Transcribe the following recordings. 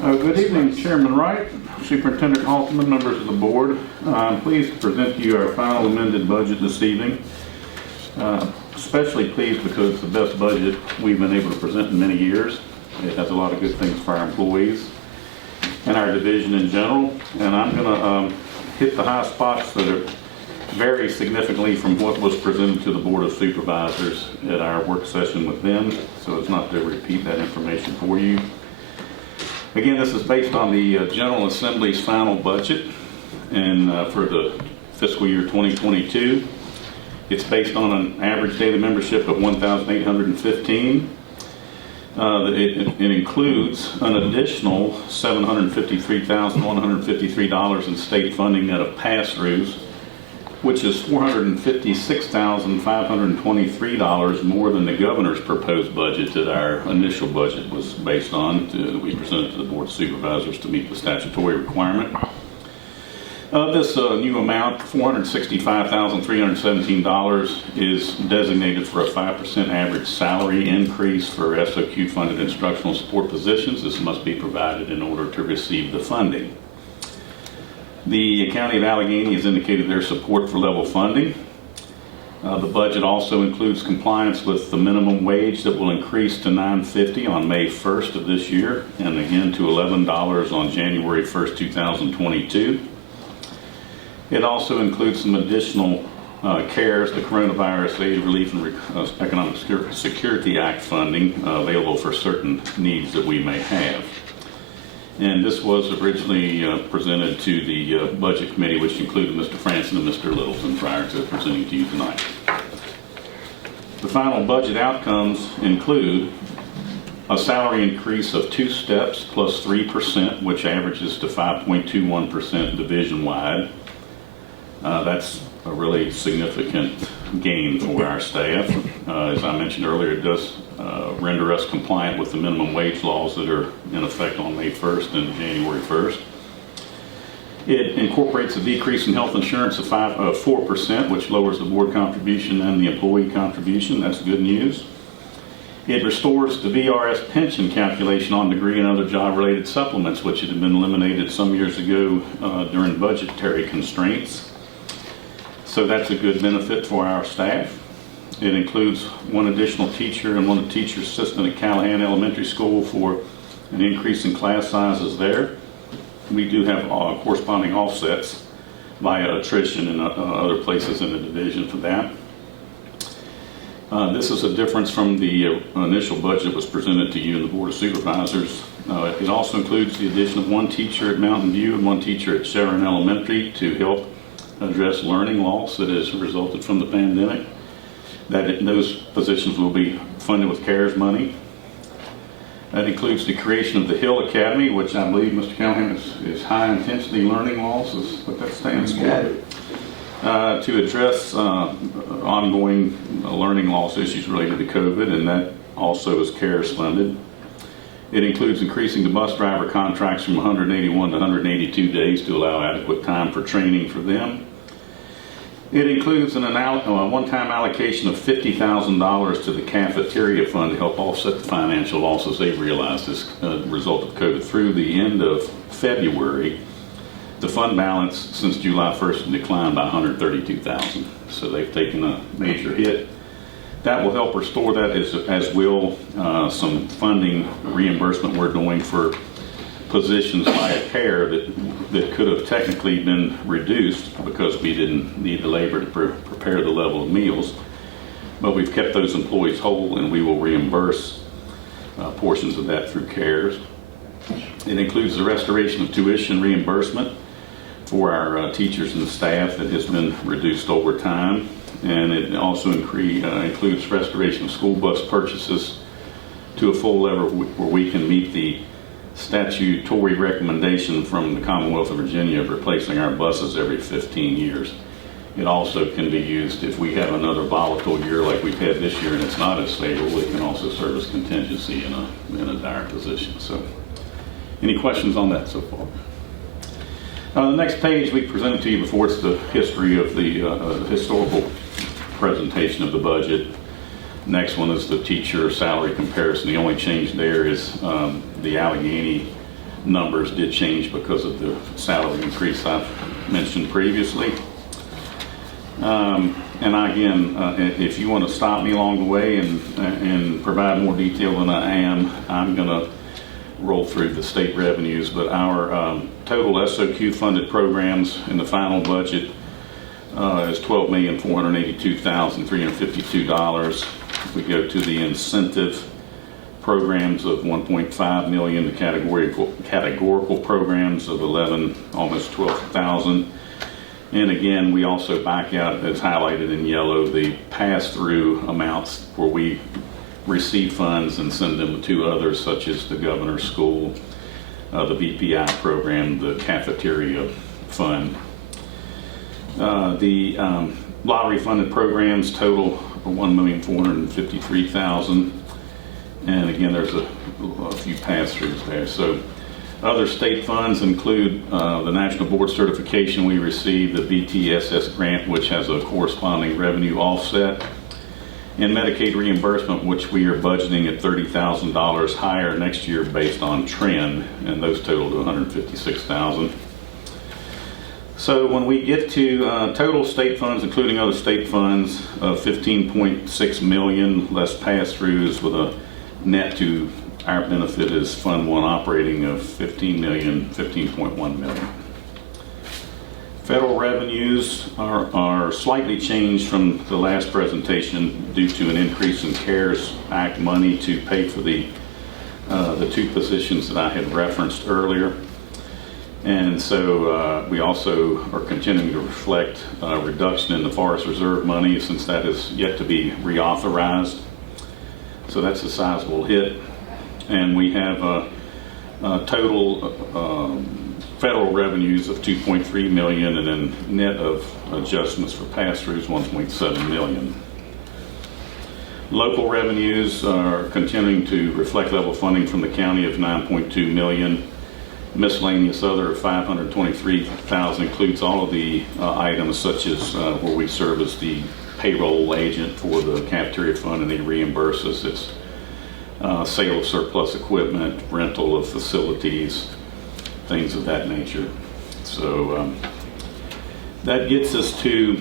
Good evening, Chairman Wright, Superintendent Haltman, members of the board. I'm pleased to present to you our final amended budget this evening. Especially pleased because it's the best budget we've been able to present in many years. It has a lot of good things for our employees and our division in general. And I'm going to hit the high spots that are vary significantly from what was presented to the Board of Supervisors at our work session with them. So it's not to repeat that information for you. Again, this is based on the General Assembly's final budget and for the fiscal year 2022. It's based on an average daily membership of 1,815. It includes an additional $753,153 in state funding net of pass-throughs, which is $456,523 more than the governor's proposed budget that our initial budget was based on. We presented to the Board of Supervisors to meet the statutory requirement. This new amount, $465,317, is designated for a 5% average salary increase for SOQ-funded instructional support positions. This must be provided in order to receive the funding. The County of Alleghany has indicated their support for level funding. The budget also includes compliance with the minimum wage that will increase to $9.50 on May 1st of this year, and again to $11 on January 1st, 2022. It also includes some additional CARES, the Coronavirus Aid, Relief, and Economic Security Act funding available for certain needs that we may have. And this was originally presented to the Budget Committee, which included Mr. Franson and Mr. Littleton prior to presenting to you tonight. The final budget outcomes include a salary increase of 2 steps plus 3%, which averages to 5.21% division-wide. That's a really significant gain for our staff. As I mentioned earlier, it does render us compliant with the minimum wage laws that are in effect on May 1st and January 1st. It incorporates a decrease in health insurance of 4%, which lowers the board contribution and the employee contribution. That's good news. It restores the VRS pension calculation on degree and other job-related supplements, which had been eliminated some years ago during budgetary constraints. So that's a good benefit for our staff. It includes one additional teacher and one teacher assistant at Callahan Elementary School for an increase in class sizes there. We do have corresponding offsets via attrition and other places in the division for that. This is a difference from the initial budget that was presented to you in the Board of Supervisors. It also includes the addition of one teacher at Mountain View and one teacher at Sharon Elementary to help address learning loss that has resulted from the pandemic. Those positions will be funded with CARES money. That includes the creation of the Hill Academy, which I believe, Mr. Callahan, is high intensity learning loss, is what that stands for. To address ongoing learning loss issues related to COVID, and that also is CARES funded. It includes increasing the bus driver contracts from 181 to 182 days to allow adequate time for training for them. It includes a one-time allocation of $50,000 to the cafeteria fund to help offset the financial losses they've realized as a result of COVID. Through the end of February, the fund balance since July 1st declined by $132,000. So they've taken a major hit. That will help restore that, as will some funding reimbursement we're doing for positions via CARE that could have technically been reduced because we didn't need the labor to prepare the level of meals. But we've kept those employees whole, and we will reimburse portions of that through CARES. It includes the restoration of tuition reimbursement for our teachers and staff that has been reduced over time. And it also includes restoration of school bus purchases to a full level where we can meet the statutory recommendation from the Commonwealth of Virginia of replacing our buses every 15 years. It also can be used if we have another volatile year like we've had this year and it's not as favorable. It can also serve as contingency in a dire position. So, any questions on that so far? The next page we presented to you before, it's the history of the historical presentation of the budget. Next one is the teacher salary comparison. The only change there is the Alleghany numbers did change because of the salary increase I've mentioned previously. And again, if you want to stop me along the way and provide more detail than I am, I'm going to roll through the state revenues. But our total SOQ funded programs in the final budget is $12,482,352. If we go to the incentive programs of $1.5 million, the categorical programs of almost 12,000. And again, we also back out, as highlighted in yellow, the pass-through amounts where we receive funds and send them to others, such as the governor's school, the VPI program, the cafeteria fund. The lottery funded programs total $1,453,000. And again, there's a few pass-throughs there. So other state funds include the National Board Certification we received, the BTSS grant, which has a corresponding revenue offset, and Medicaid reimbursement, which we are budgeting at $30,000 higher next year based on trend, and those total to $156,000. So when we get to total state funds, including other state funds, of $15.6 million, less pass-throughs, with a net to our benefit is Fund 1 operating of $15.1 million. Federal revenues are slightly changed from the last presentation due to an increase in CARES Act money to pay for the two positions that I had referenced earlier. And so we also are continuing to reflect a reduction in the Forest Reserve money, since that is yet to be reauthorized. So that's a sizable hit. And we have a total federal revenues of $2.3 million, and then net of adjustments for pass-throughs $1.7 million. Local revenues are continuing to reflect level funding from the county of $9.2 million. Miscellaneous other of $523,000 includes all of the items such as where we serve as the payroll agent for the cafeteria fund, and they reimburse us. It's sale of surplus equipment, rental of facilities, things of that nature. So that gets us to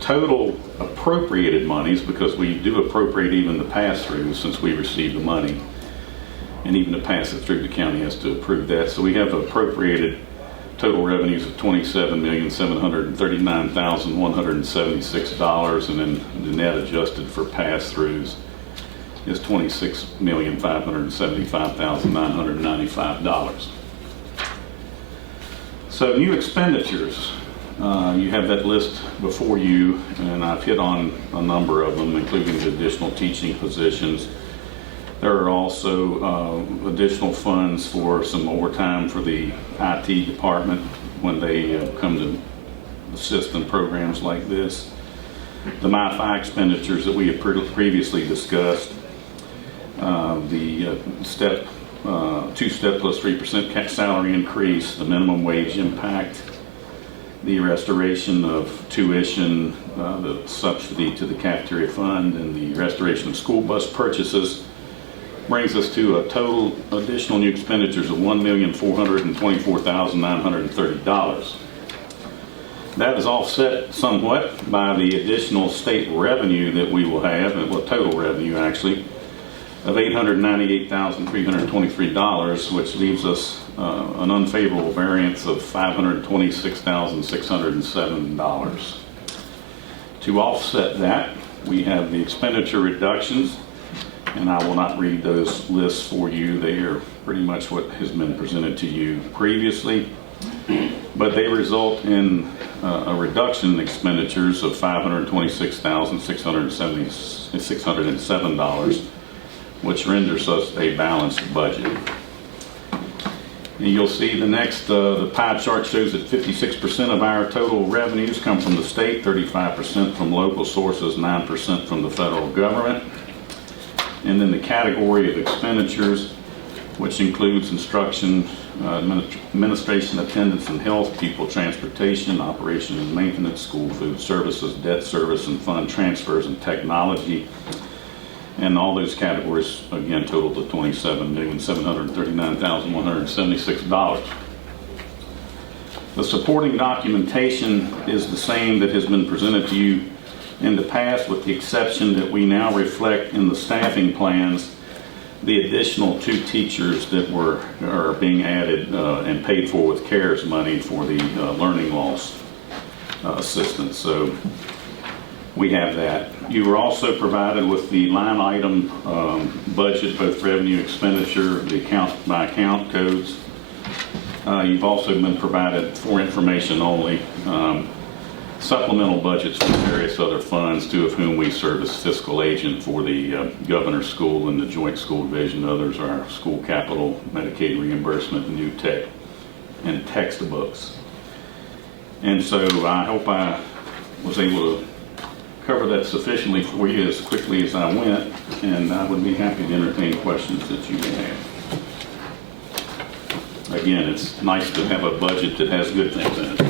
total appropriated monies, because we do appropriate even the pass-through since we receive the money. And even to pass it through, the county has to approve that. So we have appropriated total revenues of $27,739,176, and then the net adjusted for pass-throughs is $26,575,995. So new expenditures, you have that list before you, and I've hit on a number of them, including the additional teaching positions. There are also additional funds for some overtime for the IT department when they come to assist in programs like this. The MiFi expenditures that we have previously discussed, the two-step plus 3% salary increase, the minimum wage impact, the restoration of tuition, the subsidy to the cafeteria fund, and the restoration of school bus purchases, brings us to a total additional new expenditures of $1,424,930. That is offset somewhat by the additional state revenue that we will have, well, total revenue actually, of $898,323, which leaves us an unfavorable variance of $526,607. To offset that, we have the expenditure reductions, and I will not read those lists for you. They are pretty much what has been presented to you previously, but they result in a reduction in expenditures of $526,607, which renders us a balanced budget. And you'll see the next, the pie chart shows that 56% of our total revenues come from the state, 35% from local sources, 9% from the federal government. And then the category of expenditures, which includes instruction, administration, attendance and health, people, transportation, operation and maintenance, school food services, debt service and fund transfers, and technology, And all those categories, again, total to $27,739,176. The supporting documentation is the same that has been presented to you in the past, with the exception that we now reflect in the staffing plans the additional 2 teachers that are being added and paid for with CARES money for the learning loss assistance. So we have that. You were also provided with the line item budget, both revenue, expenditure, the account by account codes. You've also been provided, for information only, supplemental budgets from various other funds, 2 of whom we serve as fiscal agent for the Governor's School and the Joint School Division. Others are school capital, Medicaid reimbursement, new tech, and textbooks. And so I hope I was able to cover that sufficiently for you as quickly as I went, and I would be happy to entertain questions that you may have. Again, it's nice to have a budget that has good things in it.